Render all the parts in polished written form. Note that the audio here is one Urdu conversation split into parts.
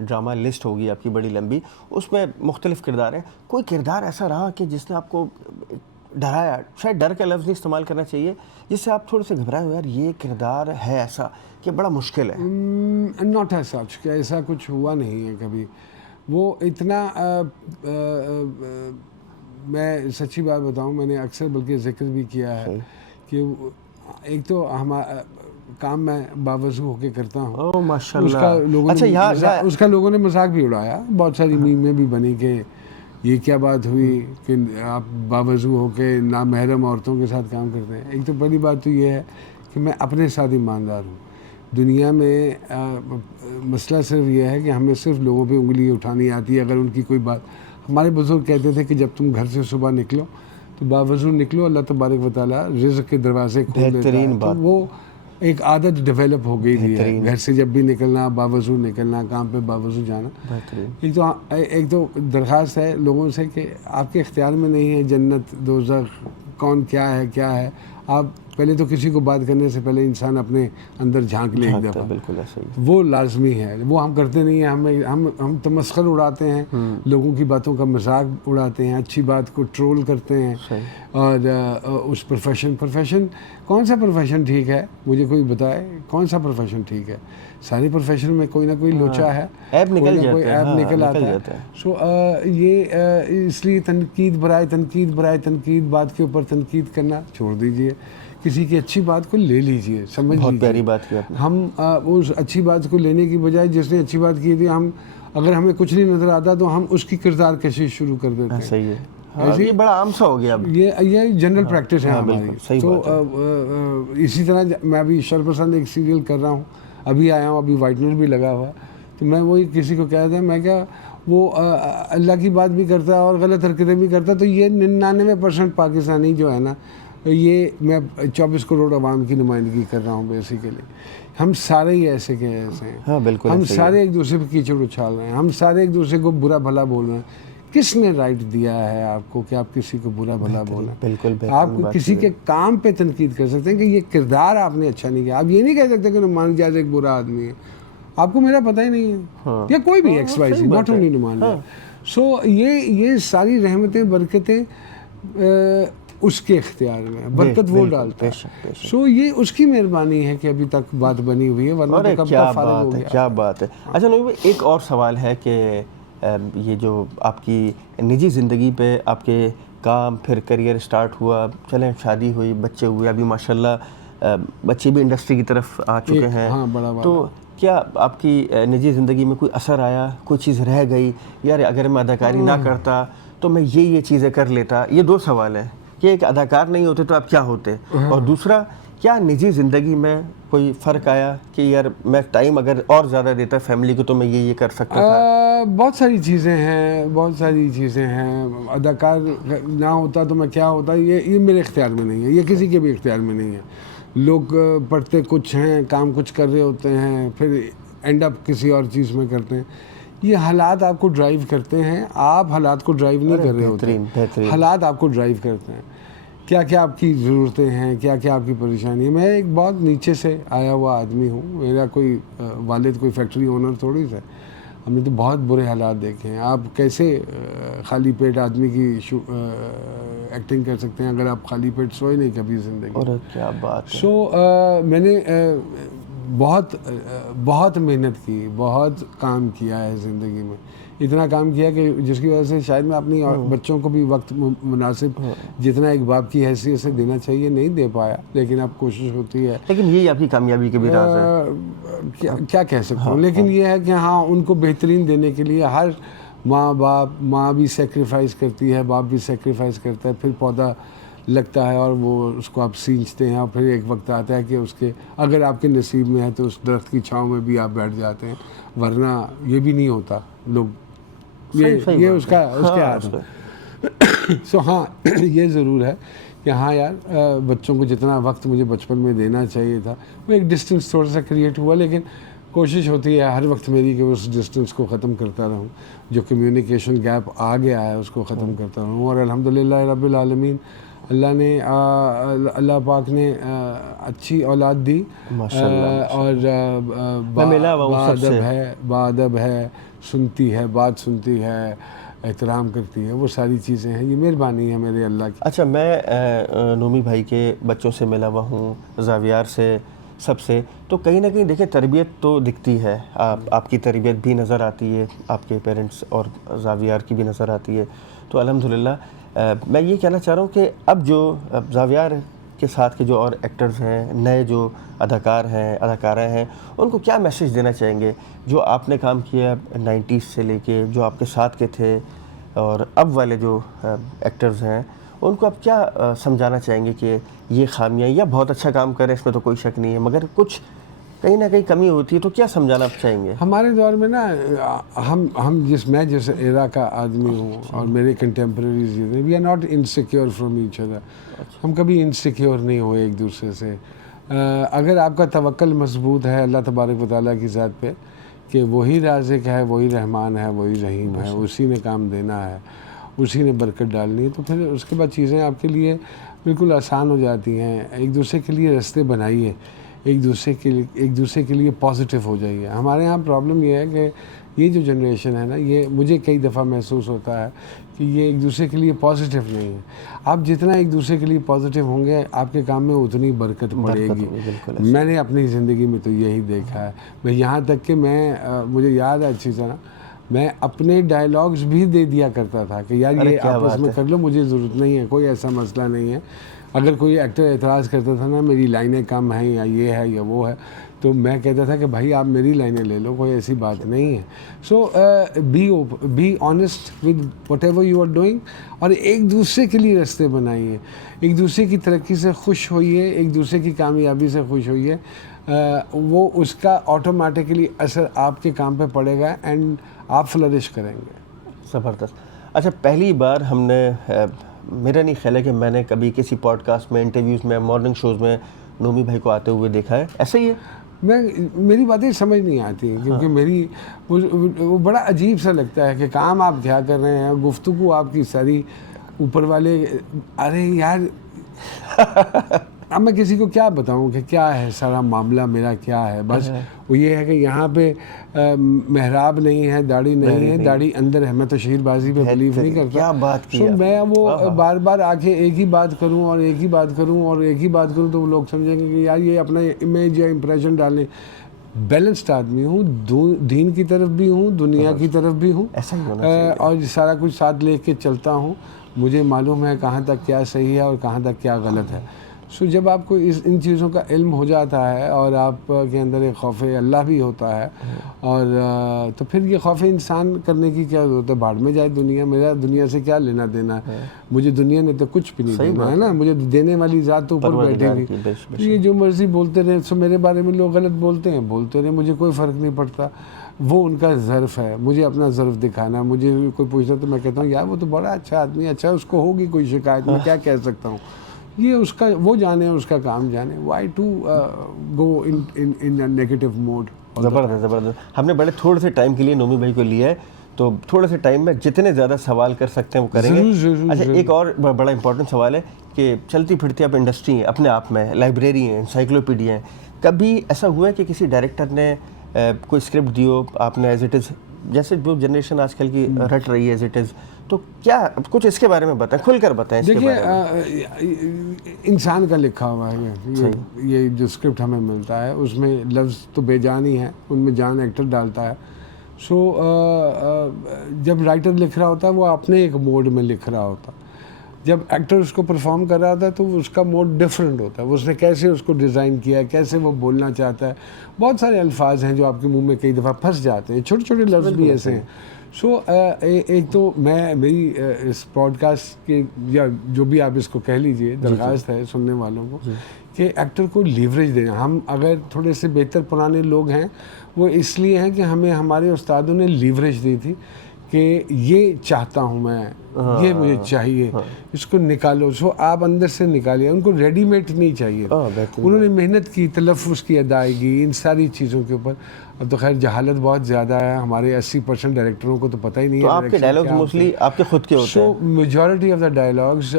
ڈرامہ لسٹ ہوگی آپ کی بڑی لمبی, اس میں مختلف کردار ہیں, کوئی کردار ایسا رہا کہ جس نے آپ کو ڈرایا, شاید ڈر کا لفظ نہیں استعمال کرنا چاہیے, جس سے آپ تھوڑے سے گھبرائے ہو, یار یہ کردار ہے ایسا کہ بڑا مشکل ہے؟ ناٹ ایز سچ کہ ایسا کچھ ہوا نہیں ہے کبھی. وہ اتنا میں سچی بات بتاؤں, میں نے اکثر بلکہ ذکر بھی کیا ہے کہ ایک تو کام میں باوضو ہو کے کرتا ہوں, اس کا لوگوں نے مذاق بھی اڑایا, بہت ساری میمیں بھی بنی کہ یہ کیا بات ہوئی کہ آپ باوضو ہو کے نامحرم عورتوں کے ساتھ کام کرتے ہیں. ایک تو پہلی بات تو یہ ہے کہ میں اپنے ساتھ ایماندار ہوں. دنیا میں مسئلہ صرف یہ ہے کہ ہمیں صرف لوگوں پہ انگلی اٹھانی آتی ہے. اگر ان کی کوئی بات, ہمارے بزرگ کہتے تھے کہ جب تم گھر سے صبح نکلو تو باوضو نکلو, اللہ تبارک و تعالیٰ رزق کے دروازے کھول دیتا ہے. تو وہ ایک عادت ڈیولپ ہو گئی تھی, گھر سے جب بھی نکلنا باوضو نکلنا, کام پہ باوضو جانا. ایک تو درخواست ہے لوگوں سے کہ آپ کے اختیار میں نہیں ہے جنت دوزخ کون کیا ہے. آپ پہلے تو کسی کو بات کرنے سے پہلے انسان اپنے اندر جھانک لے ایک دفعہ, بالکل ایسا ہی, وہ لازمی ہے. وہ ہم کرتے نہیں ہیں, ہم تمسخر اڑاتے ہیں, لوگوں کی باتوں کا مذاق اڑاتے ہیں, اچھی بات کو ٹرول کرتے ہیں. اور اس پروفیشن کون سا پروفیشن ٹھیک ہے, مجھے کوئی بتائے کون سا پروفیشن ٹھیک ہے؟ سارے پروفیشن میں کوئی نہ کوئی لوچا ہے, کوئی نہ کوئی ایپ نکل آتا ہے. سو یہ اس لیے تنقید برائے تنقید, بات کے اوپر تنقید کرنا چھوڑ دیجئے. کسی کی اچھی بات کو لے لیجئے, سمجھ لیجئے. بہت پیاری بات کی آپ نے. ہم اس اچھی بات کو لینے کی بجائے جس نے اچھی بات کی تھی, ہم اگر ہمیں کچھ نہیں نظر آتا تو ہم اس کی کردار کشی شروع کر دیتے ہیں. صحیح ہے, یہ بڑا عام سا ہو گیا اب, یہ جنرل پریکٹس ہے ہماری. تو اسی طرح میں ابھی شرپسند ایک سیریل کر رہا ہوں, ابھی آیا ہوں, ابھی وائٹنر بھی لگا ہوا, تو میں وہی کسی کو کہہ دیا, میں کیا وہ اللہ کی بات بھی کرتا ہے اور غلط حرکتیں بھی کرتا ہے. تو یہ 99% پاکستانی جو ہے نا, یہ میں 24 کروڑ عوام کی نمائندگی کر رہا ہوں بیسیکلی. ہم سارے ہی ایسے کے ایسے ہیں, ہم سارے ایک دوسرے پہ کیچڑ اچھال رہے ہیں, ہم سارے ایک دوسرے کو برا بھلا بول رہے ہیں. کس نے رائٹ دیا ہے آپ کو کہ آپ کسی کو برا بھلا بولیں؟ بالکل آپ کسی کے کام پہ تنقید کر سکتے ہیں کہ یہ کردار آپ نے اچھا نہیں کیا. آپ یہ نہیں کہہ سکتے کہ نعمان جاز ایک برا آدمی ہے, آپ کو میرا پتہ ہی نہیں ہے, یا کوئی بھی X Y Z, not only Nauman جاز. سو یہ ساری رحمتیں برکتیں اس کے اختیار میں, برکت وہ ڈالتا ہے. سو یہ اس کی مہربانی ہے کہ ابھی تک بات بنی ہوئی ہے, ورنہ تو کب کا فارغ ہو گیا. کیا بات ہے. اچھا نوید بھائی, ایک اور سوال ہے کہ یہ جو آپ کی نجی زندگی پہ آپ کے کام, پھر کریئر سٹارٹ ہوا, چلیں شادی ہوئی, بچے ہوئے, ابھی ماشاءاللہ بچے بھی انڈسٹری کی طرف آ چکے ہیں, تو کیا آپ کی نجی زندگی میں کوئی اثر آیا, کوئی چیز رہ گئی, یار اگر میں اداکاری نہ کرتا تو میں یہ چیزیں کر لیتا؟ یہ دو سوال ہیں کہ ایک اداکار نہیں ہوتے تو آپ کیا ہوتے, اور دوسرا کیا نجی زندگی میں کوئی فرق آیا کہ یار میں ٹائم اگر اور زیادہ دیتا فیملی کو تو میں یہ کر سکتا تھا؟ بہت ساری چیزیں ہیں. اداکار نہ ہوتا تو میں کیا ہوتا, یہ میرے اختیار میں نہیں ہے, یہ کسی کے بھی اختیار میں نہیں ہے. لوگ پڑھتے کچھ ہیں, کام کچھ کر رہے ہوتے ہیں, پھر اینڈ اپ کسی اور چیز میں کرتے ہیں. یہ حالات آپ کو ڈرائیو کرتے ہیں, آپ حالات کو ڈرائیو نہیں کر رہے ہوتے, حالات آپ کو ڈرائیو کرتے ہیں. کیا کیا آپ کی ضرورتیں ہیں, کیا کیا آپ کی پریشانی ہے. میں ایک بہت نیچے سے آیا ہوا آدمی ہوں, میرا کوئی والد کوئی فیکٹری اونر تھوڑی سا. ہم نے تو بہت برے حالات دیکھے ہیں. آپ کیسے خالی پیٹ آدمی کی ایکٹنگ کر سکتے ہیں اگر آپ خالی پیٹ سوئے نہیں کبھی زندگی. اور کیا بات ہے. سو میں نے بہت محنت کی, بہت کام کیا ہے زندگی میں, اتنا کام کیا کہ جس کی وجہ سے شاید میں اپنی بچوں کو بھی وقت مناسب جتنا ایک باپ کی حیثیت سے دینا چاہیے نہیں دے پایا, لیکن اب کوشش ہوتی ہے. لیکن یہی آپ کی کامیابی کے بھی راز ہے, کیا کہہ سکتا ہوں. لیکن یہ ہے کہ ہاں, ان کو بہترین دینے کے لیے ہر ماں بھی سیکریفائز کرتی ہے, باپ بھی سیکریفائز کرتا ہے. پھر پودا لگتا ہے اور وہ اس کو آپ سینچتے ہیں, اور پھر ایک وقت آتا ہے کہ اس کے اگر آپ کے نصیب میں ہے تو اس درخت کی چھاؤں میں بھی آپ بیٹھ جاتے ہیں, ورنہ یہ بھی نہیں ہوتا. لوگ یہ اس کے ہاتھ میں. سو ہاں, یہ ضرور ہے کہ ہاں یار, بچوں کو جتنا وقت مجھے بچپن میں دینا چاہیے تھا, وہ ایک ڈسٹینس تھوڑا سا کریٹ ہوا, لیکن کوشش ہوتی ہے ہر وقت میری کہ اس ڈسٹینس کو ختم کرتا رہوں. جو کمیونیکیشن گیپ آ گیا ہے اس کو ختم کرتا رہوں. اور الحمدللہ رب العالمین اللہ نے اللہ پاک نے اچھی اولاد دی اور باادب ہے، سنتی ہے، بات سنتی ہے، احترام کرتی ہے، وہ ساری چیزیں ہیں. یہ مہربانی ہے میرے اللہ کی. اچھا، میں نومی بھائی کے بچوں سے ملا ہوا ہوں، زاویار سے، سب سے، تو کہیں نہ کہیں دیکھیں تربیت تو دکھتی ہے، آپ کی تربیت بھی نظر آتی ہے، آپ کے پیرنٹس اور زاویار کی بھی نظر آتی ہے. تو الحمدللہ میں یہ کہنا چاہ رہا ہوں کہ اب جو زاویار کے ساتھ کے جو اور ایکٹرز ہیں، نئے جو اداکار ہیں، اداکارہ ہیں، ان کو کیا میسیج دینا چاہیں گے جو آپ نے کام کیا 90s سے لے کے، جو آپ کے ساتھ کے تھے، اور اب والے جو ایکٹرز ہیں ان کو آپ کیا سمجھانا چاہیں گے کہ یہ خامیاں، یا بہت اچھا کام کریں اس میں تو کوئی شک نہیں ہے، مگر کچھ کہیں نہ کہیں کمی ہوتی ہے، تو کیا سمجھانا آپ چاہیں گے؟ ہمارے دور میں نا میں جس ایرا کا آدمی ہوں اور میرے کنٹمپریریز ہیں، we are not insecure from each other. ہم کبھی انسیکیور نہیں ہوئے ایک دوسرے سے. اگر آپ کا توکل مضبوط ہے اللہ تبارک و تعالیٰ کی ذات پہ کہ وہی رازق ہے، وہی رحمان ہے، وہی رحیم ہے، اسی نے کام دینا ہے، اسی نے برکت ڈالنی ہے، تو پھر اس کے بعد چیزیں آپ کے لیے بالکل آسان ہو جاتی ہیں. ایک دوسرے کے لیے راستے بنائیے، ایک دوسرے کے لیے پازیٹیو ہو جائیے. ہمارے ہاں پرابلم یہ ہے کہ یہ جو جنریشن ہے نا، یہ مجھے کئی دفعہ محسوس ہوتا ہے کہ یہ ایک دوسرے کے لیے پازیٹیو نہیں ہے. آپ جتنا ایک دوسرے کے لیے پازیٹیو ہوں گے، آپ کے کام میں اتنی برکت پڑے گی. میں نے اپنی زندگی میں تو یہی دیکھا ہے. میں یہاں تک کہ مجھے یاد ہے اچھی طرح، میں اپنے ڈائلاگز بھی دے دیا کرتا تھا کہ یار یہ آپس میں کر لو، مجھے ضرورت نہیں ہے، کوئی ایسا مسئلہ نہیں ہے. اگر کوئی ایکٹر اعتراض کرتا تھا نا میری لائنیں کم ہیں یا یہ ہے یا وہ ہے، تو میں کہتا تھا کہ بھائی آپ میری لائنیں لے لو، کوئی ایسی بات نہیں ہے. So be honest with whatever you are doing, اور ایک دوسرے کے لیے راستے بنائیے، ایک دوسرے کی ترقی سے خوش ہوئیے، ایک دوسرے کی کامیابی سے خوش ہوئیے. وہ اس کا آٹومیٹکلی اثر آپ کے کام پہ پڑے گا اینڈ آپ فلرش کریں گے. زبردست. اچھا، پہلی بار ہم نے، میرا نہیں خیال ہے کہ میں نے کبھی کسی پوڈ کاسٹ میں، انٹرویوز میں، مارننگ شوز میں نومی بھائی کو آتے ہوئے دیکھا ہے، ایسا ہی ہے؟ میری باتیں سمجھ نہیں آتی کیونکہ وہ بڑا عجیب سا لگتا ہے کہ کام آپ کیا کر رہے ہیں، گفتگو آپ کی ساری اوپر والے. ارے یار اب میں کسی کو کیا بتاؤں کہ کیا ہے سارا معاملہ میرا کیا ہے. بس وہ یہ ہے کہ یہاں پہ محراب نہیں ہے، داڑھی نہیں ہے، داڑھی اندر ہے. میں تو شیر بازی پہ بلیو نہیں کرتا. کیا بات کی میں وہ بار بار آ کے ایک ہی بات کروں اور ایک ہی بات کروں اور ایک ہی بات کروں تو وہ لوگ سمجھیں گے کہ یار یہ اپنا امیج یا امپریشن ڈالیں. بیلنسڈ آدمی ہوں، دین کی طرف بھی ہوں، دنیا کی طرف بھی ہوں، اور سارا کچھ ساتھ لے کے چلتا ہوں. مجھے معلوم ہے کہاں تک کیا صحیح ہے اور کہاں تک کیا غلط ہے. سو جب آپ کو ان چیزوں کا علم ہو جاتا ہے اور آپ کے اندر ایک خوف اللہ بھی ہوتا ہے، اور تو پھر یہ خوف انسان کرنے کی کیا ضرورت ہے. بھاڑ میں جائے دنیا، میرا دنیا سے کیا لینا دینا ہے. مجھے دنیا نے تو کچھ بھی نہیں دینا ہے نا، مجھے دینے والی ذات تو اوپر بیٹھے گی. یہ جو مرضی بولتے رہے، سو میرے بارے میں لوگ غلط بولتے رہے، مجھے کوئی فرق نہیں پڑتا. وہ ان کا ظرف ہے، مجھے اپنا ظرف دکھانا. مجھے کوئی پوچھتا تو میں کہتا ہوں یار وہ تو بڑا اچھا آدمی ہے، اچھا اس کو ہوگی کوئی شکایت، میں کیا کہہ سکتا ہوں. یہ اس کا وہ جانے، اس کا کام جانے. Why to go in negative mode. زبردست. ہم نے بڑے تھوڑے سے ٹائم کے لیے نومی بھائی کو لیا ہے، تو تھوڑے سے ٹائم میں جتنے زیادہ سوال کر سکتے ہیں وہ کریں گے. اچھا، ایک اور بڑا امپورٹنٹ سوال ہے کہ چلتی پھرتی آپ انڈسٹری ہیں، اپنے آپ میں لائبریری ہیں، انسائکلوپیڈیا ہیں. کبھی ایسا ہوا ہے کہ کسی ڈائریکٹر نے کوئی اسکرپٹ دی ہو، آپ نے ایز اٹ از، جیسے جو جنریشن آج کل کی رٹ رہی ہے ایز اٹ از، تو کیا کچھ اس کے بارے میں بتائیں، کھل کر بتائیں. دیکھیے انسان کا لکھا ہوا ہے یہ جو اسکرپٹ ہمیں ملتا ہے، اس میں لفظ تو بے جان ہی ہے، ان میں جان ایکٹر ڈالتا ہے. سو جب رائٹر لکھ رہا ہوتا ہے وہ اپنے ایک موڈ میں لکھ رہا ہوتا ہے. جب ایکٹر اس کو پرفارم کر رہا ہوتا ہے تو اس کا موڈ ڈفرینٹ ہوتا ہے. اس نے کیسے اس کو ڈیزائن کیا ہے، کیسے وہ بولنا چاہتا ہے. بہت سارے الفاظ ہیں جو آپ کے منہ میں کئی دفعہ پھنس جاتے ہیں، چھوٹے چھوٹے لفظ بھی ایسے ہیں. سو ایک تو میری اس پوڈ کاسٹ کے یا جو بھی آپ اس کو کہہ لیجئے درخواست ہے سننے والوں کو کہ ایکٹر کو لیوریج دینا. ہم اگر تھوڑے سے بہتر پرانے لوگ ہیں وہ اس لیے ہیں کہ ہمیں ہمارے استادوں نے لیوریج دی تھی کہ یہ چاہتا ہوں میں، یہ مجھے چاہیے، اس کو نکالو. سو آپ اندر سے نکالیے. ان کو ریڈی میڈ نہیں چاہیے. انہوں نے محنت کی، تلفظ کی ادائیگی، ان ساری چیزوں کے اوپر. اب تو خیر جہالت بہت زیادہ ہے، ہمارے 80% ڈائریکٹروں کو تو پتہ ہی نہیں ہے. آپ کے ڈائلاگز موسٹلی آپ کے خود کے ہوتے ہیں. So majority of the dialogues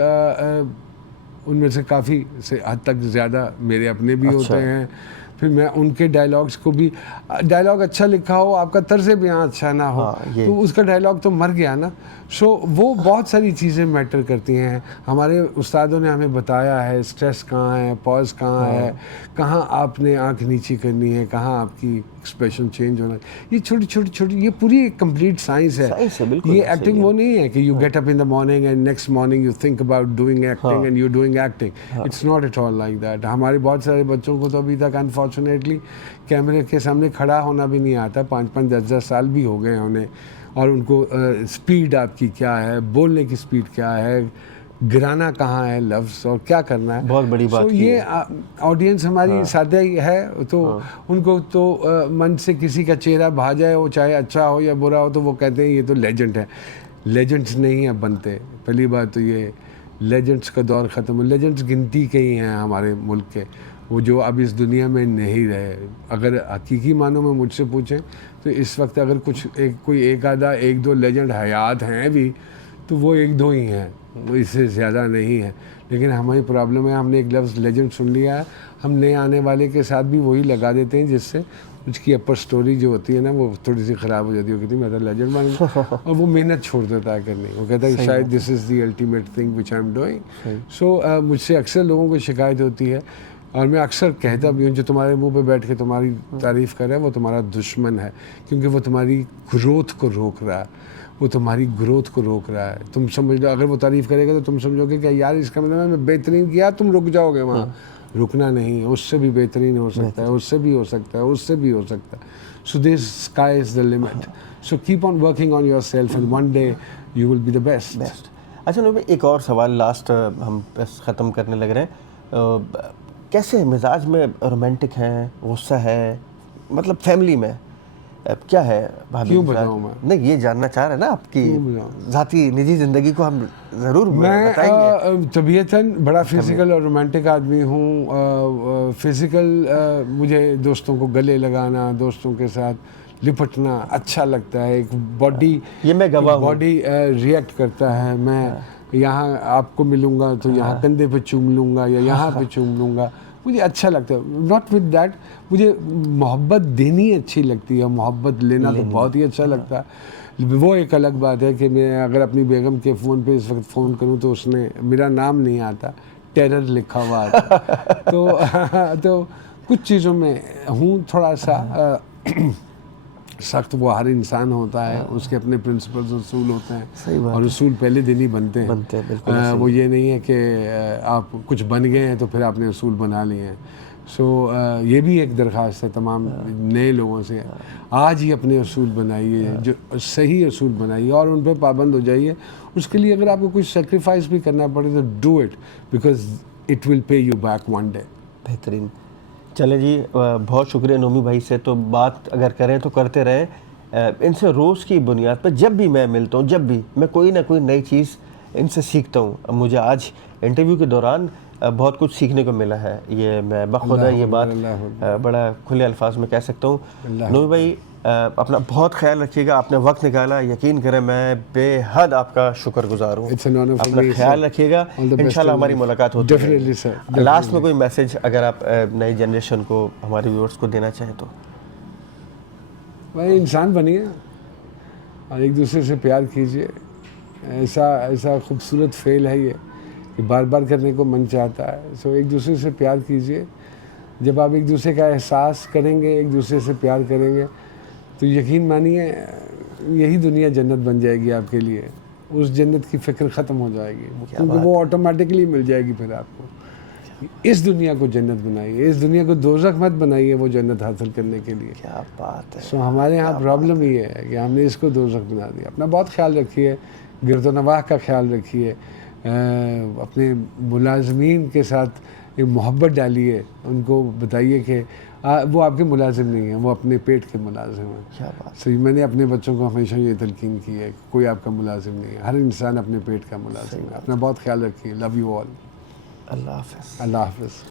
ان میں سے کافی سے حد تک زیادہ میرے اپنے بھی ہوتے ہیں. پھر میں ان کے ڈائلاگس کو بھی, ڈائلاگ اچھا لکھا ہو, آپ کا طرز بیان اچھا نہ ہو تو اس کا ڈائلاگ تو مر گیا نا. سو وہ بہت ساری چیزیں میٹر کرتی ہیں. ہمارے استادوں نے ہمیں بتایا ہے اسٹریس کہاں ہے, پاز کہاں ہے, کہاں آپ نے آنکھ نیچی کرنی ہے, کہاں آپ کی ایکسپریشن چینج ہونا ہے. یہ چھوٹی یہ پوری ایک کمپلیٹ سائنس ہے. یہ ایکٹنگ وہ نہیں ہے کہ you get up in the morning and next morning you think about doing acting and you doing acting. It's not at all like that. ہمارے بہت سارے بچوں کو تو ابھی تک انفارچونیٹلی کیمرے کے سامنے کھڑا ہونا بھی نہیں آتا. 5-5 10 سال بھی ہو گئے ہیں انہیں, اور ان کو اسپیڈ آپ کی کیا ہے, بولنے کی اسپیڈ کیا ہے, گرانا کہاں ہے لفظ, اور کیا کرنا ہے. بہت بڑی بات. یہ آڈینس ہماری سادہ ہی ہے, تو ان کو تو من سے کسی کا چہرہ بھا جائے, وہ چاہے اچھا ہو یا برا ہو, تو وہ کہتے ہیں یہ تو لیجنڈ ہے. لیجنڈس نہیں ہیں بنتے. پہلی بات تو یہ لیجنڈس کا دور ختم ہو. لیجنڈس گنتی کے ہی ہیں ہمارے ملک کے, وہ جو اب اس دنیا میں نہیں رہے. اگر حقیقی معنوں میں مجھ سے پوچھیں تو اس وقت اگر کچھ کوئی ایک آدھا 1-2 لیجنڈ حیات ہیں بھی تو وہ 1-2 ہی ہیں, وہ اس سے زیادہ نہیں ہے. لیکن ہماری پرابلم ہے, ہم نے ایک لفظ لیجنڈ سن لیا ہے, ہم نئے آنے والے کے ساتھ بھی وہی لگا دیتے ہیں, جس سے اس کی اپر سٹوری جو ہوتی ہے نا وہ تھوڑی سی خراب ہو جاتی ہے. وہ کہتی ہے میں تو لیجنڈ بن گیا, اور وہ محنت چھوڑ دیتا ہے کرنے. وہ کہتا ہے شاید this is the ultimate thing which I am doing. So مجھ سے اکثر لوگوں کو شکایت ہوتی ہے, اور میں اکثر کہتا بھی ہوں جو تمہارے منہ پہ بیٹھ کے تمہاری تعریف کر رہا ہے وہ تمہارا دشمن ہے, کیونکہ وہ تمہاری گروتھ کو روک رہا ہے. وہ تمہاری گروتھ کو روک رہا ہے. تم سمجھ لو اگر وہ تعریف کرے گا تو تم سمجھو گے کہ یار اس کا مطلب ہے میں بہترین کیا, تم رک جاؤ گے وہاں. رکنا نہیں, اس سے بھی بہترین ہو سکتا ہے, اس سے بھی ہو سکتا ہے, اس سے بھی ہو سکتا ہے. So this sky is the limit. So keep on working on yourself and one day you will be the best. اچھا نور بھائی, ایک اور سوال لاسٹ, ہم بس ختم کرنے لگ رہے ہیں. کیسے مزاج میں رومانٹک ہیں, غصہ ہے, مطلب فیملی میں کیا ہے؟ کیوں بتاؤں میں؟ نہیں, یہ جاننا چاہ رہے ہیں نا آپ کی ذاتی نجی زندگی کو, ہم ضرور بتائیں گے. میں طبیعتاً بڑا فزیکل اور رومانٹک آدمی ہوں. فزیکل مجھے دوستوں کو گلے لگانا, دوستوں کے ساتھ لپٹنا اچھا لگتا ہے. ایک باڈی, یہ میں گواہ ہوں, باڈی ریئیکٹ کرتا ہے. میں یہاں آپ کو ملوں گا تو یہاں کندھے پہ چوم لوں گا یا یہاں پہ چوم لوں گا, مجھے اچھا لگتا ہے. ناٹ ود دیٹ, مجھے محبت دینی اچھی لگتی ہے, محبت لینا تو بہت ہی اچھا لگتا ہے. وہ ایک الگ بات ہے کہ میں اگر اپنی بیگم کے فون پہ اس وقت فون کروں تو اس نے میرا نام نہیں آتا, ٹیرر لکھا ہوا آتا. تو کچھ چیزوں میں ہوں تھوڑا سا سخت. وہ ہر انسان ہوتا ہے, اس کے اپنے پرنسپلز اصول ہوتے ہیں, اور اصول پہلے دن ہی بنتے ہیں. وہ یہ نہیں ہے کہ آپ کچھ بن گئے ہیں تو پھر آپ نے اصول بنا لیے ہیں. سو یہ بھی ایک درخواست ہے تمام نئے لوگوں سے, آج ہی اپنے اصول بنائیے, جو صحیح اصول بنائیے اور ان پہ پابند ہو جائیے. اس کے لیے اگر آپ کو کچھ سیکریفائس بھی کرنا پڑے تو do it, because it will pay you back one day. بہترین. چلیں جی, بہت شکریہ نومی بھائی سے. تو بات اگر کریں تو کرتے رہیں. ان سے روز کی بنیاد پر جب بھی میں ملتا ہوں, جب بھی میں کوئی نہ کوئی نئی چیز ان سے سیکھتا ہوں. مجھے آج انٹرویو کے دوران بہت کچھ سیکھنے کو ملا ہے. یہ میں بخدا یہ بات بڑا کھلے الفاظ میں کہہ سکتا ہوں. نومی بھائی اپنا بہت خیال رکھیے گا, آپ نے وقت نکالا, یقین کریں میں بے حد آپ کا شکر گزار ہوں. اپنا خیال رکھیے گا, انشاءاللہ ہماری ملاقات ہوتی ہے. لاسٹ میں کوئی میسج اگر آپ نئی جنریشن کو, ہمارے ویورز کو دینا چاہیں تو؟ بھائی انسان بنیے اور ایک دوسرے سے پیار کیجیے. ایسا خوبصورت فعل ہے یہ کہ بار بار کرنے کو من چاہتا ہے. سو ایک دوسرے سے پیار کیجیے. جب آپ ایک دوسرے کا احساس کریں گے, ایک دوسرے سے پیار کریں گے, تو یقین مانیے یہی دنیا جنت بن جائے گی آپ کے لیے. اس جنت کی فکر ختم ہو جائے گی, کیونکہ وہ آٹومیٹکلی مل جائے گی پھر آپ کو. اس دنیا کو جنت بنائیے, اس دنیا کو دوزخ مت بنائیے وہ جنت حاصل کرنے کے لیے. کیا بات ہے. سو ہمارے یہاں پرابلم یہ ہے کہ ہم نے اس کو دوزخ بنا دیا. اپنا بہت خیال رکھیے, گرد و نواح کا خیال رکھیے, اپنے ملازمین کے ساتھ ایک محبت ڈالیے. ان کو بتائیے کہ وہ آپ کے ملازم نہیں ہیں, وہ اپنے پیٹ کے ملازم ہیں. کیا بات. سو میں نے اپنے بچوں کو ہمیشہ یہ تلقین کی ہے کہ کوئی آپ کا ملازم نہیں ہے, ہر انسان اپنے پیٹ کا ملازم ہے. اپنا بہت خیال رکھیے. Love you all. اللہ حافظ. اللہ حافظ.